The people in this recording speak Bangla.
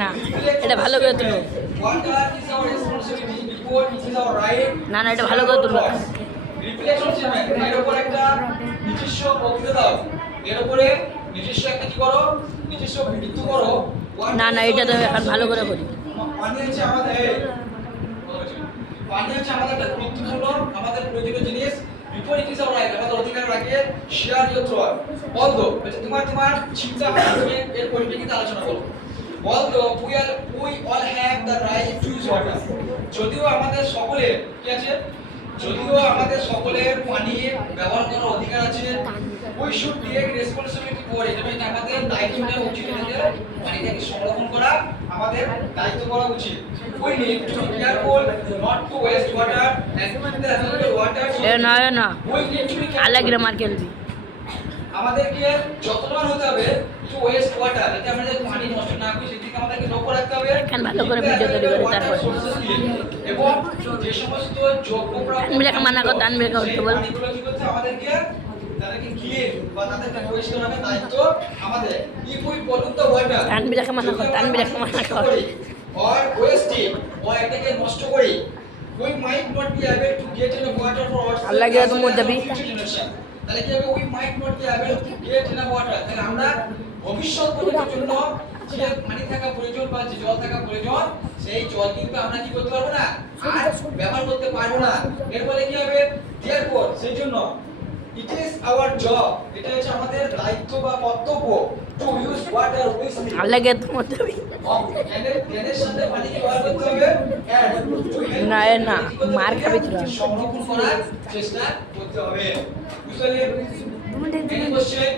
না এটা ভালো করে তুলো। না না এটা ভালো করে তুলো। রিফ্লেকশন স্টেটমেন্ট এর উপর একটা নিজস্ব বক্তব্য দাও, এর উপরে নিজস্ব একটা কি করো, নিজস্ব বিবৃতি করো। না না এটা তো এখন ভালো করে করি। পানি হচ্ছে আমাদের একটা গুরুত্বপূর্ণ আমাদের প্রয়োজনীয় জিনিস। বিপরীত হিসাবে রাইট আমাদের অধিকার রাখে শেয়ার ইউর থট বন্ধ হচ্ছে তোমার চিন্তা ভাবনা এর পরিপ্রেক্ষিতে আলোচনা করো। বন্ধ we all have the right to use water. যদিও আমাদের সকলের কি আছে, যদিও আমাদের সকলের পানি ব্যবহার করার অধিকার আছে, we should take responsibility for it. এটা আমাদের দায়িত্ব নেওয়া উচিত, এটাকে পানিটাকে সংরক্ষণ করা আমাদের দায়িত্ব করা উচিত। We need to be careful not to waste water and keep the available water. না উই নিড টু বি আলাগরে মার্কেলবি আমাদেরকে যত্নবান হতে হবে টু ওয়েস্ট ওয়াটার, যাতে আমরা যাতে পানি নষ্ট না করি সেদিকে আমাদেরকে লক্ষ্য রাখতে হবে। এখন ভালো করে ভিডিও তৈরি করে তারপর এবং যে সমস্ত যোগ্য আনবিরাকে মানা করতে আনবিরাকে হতে বল। পানিগুলো কি করতে আমাদেরকে তাদেরকে ক্লিন বা তাদেরকে পরিষ্কার রাখার দায়িত্ব আমাদের। If we pollute the water, আনবিরাকে মানা করতে আনবিরাকে মানা কর। or waste it or এটাকে নষ্ট করি, we might not be able to get enough water for ourselves আল্লাহ কে তুমি দেবি। তাহলে কি হবে, we might not be able to get enough water। তাহলে আমরা ভবিষ্যৎ প্রজন্মের জন্য যে পানি থাকা প্রয়োজন বা যে জল থাকা প্রয়োজন, সেই জল কিন্তু আমরা কি করতে পারবো না, আর ব্যবহার করতে পারবো না। এর ফলে কি হবে, therefore সেই জন্য it is our job, এটা হচ্ছে আমাদের দায়িত্ব বা কর্তব্য to use water wisely। আল্লাহ কে তুমি দেবি। জ্ঞানের সাথে পানিকে ব্যবহার করতে হবে and to help না এ না মার খাবি তোরা। সংরক্ষণ করার চেষ্টা করতে হবে। বুঝলে? Any question?